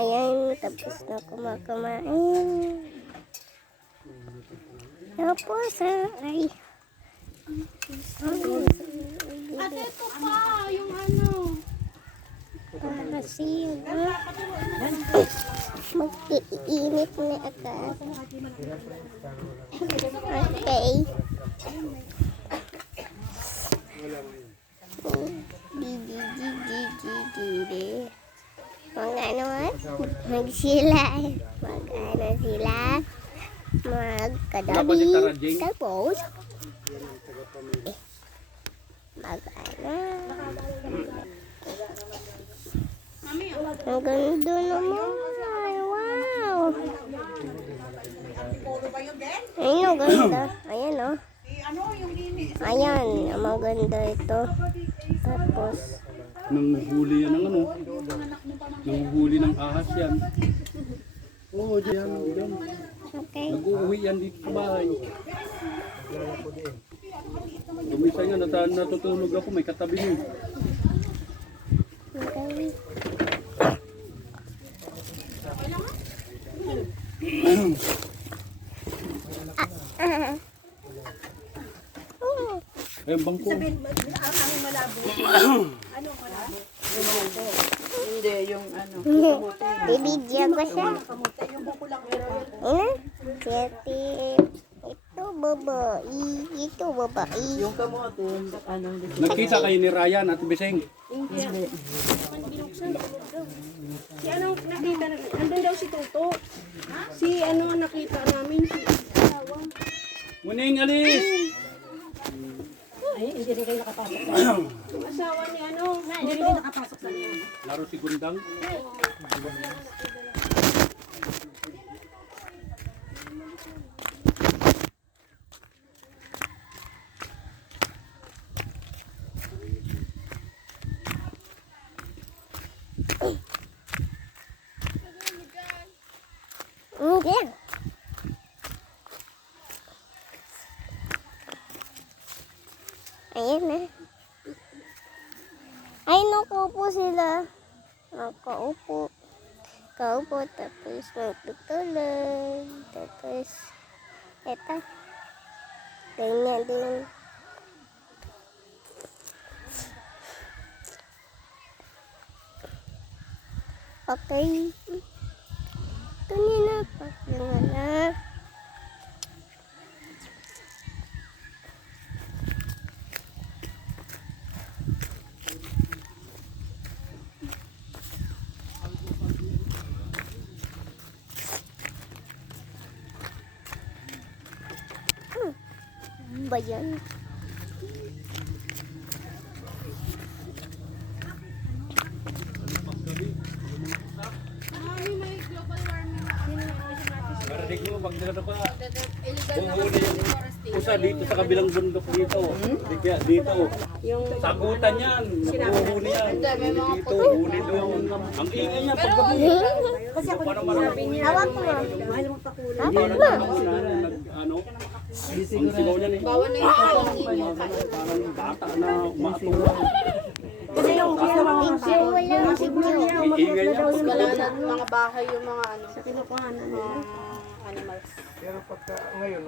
Ayan, tapos na kumakain. Tapos, ay. At ito pa, yung ano. Kasi yun, mag-iinit na agad. Okay. Mag-ano mag-sila. Mag-ano sila. Magkadami. Tapos, mag-ano. Ang ganda naman. Wow. Ayun, ang ganda. Ayan, oh. Ayan, maganda ito. Tapos, nanguhuli yan ng ano. Nanguhuli ng ahas yan. Oo, diyan. okay. Nag-uwi yan dito sa bahay. Umisa nga, natutulog ako, may katabi niyo. Okay. Eh, bangko. Hindi, yung ano. Bibigyan ko siya. Ayun. Siyete. Ito babae. Ito babae. Yung kamote, ano. Nagkita kayo ni Ryan at Biseng. Si ano nakita na, andun daw si Toto. Si ano nakita namin, si asawa. Muning, alis! Ay, hindi rin kayo nakapasok sa niya. Yung asawa ni ano, hindi rin kayo nakapasok sa niya. Laro si Gundang. Hindi. Ayan na. Ay, nakaupo sila. Nakaupo. Kaupo, tapos magtutulog. Tapos, eto. Ganyan din. Okay. Kanina pa. Yung na. Ba yan? Marinig mo, pag nila pa. Buhuli yung pusa dito sa kabilang bundok dito. Kaya dito. Sagutan yan. Nakuhuli yan. Dito, huli doon. Ang ingay niya paggabi. Kasi ako Parang marami. Hawak mo. mahal mo pakulay. Ano? Ang sigaw niya eh. Bawa na yung Parang bata na umatungan. Kasi yung ginawa ko Video, walang video. Ingay niya. galanan, mga bahay, yung mga ano. sa kinukuhanan nila. Animals. Pero pagka ngayon,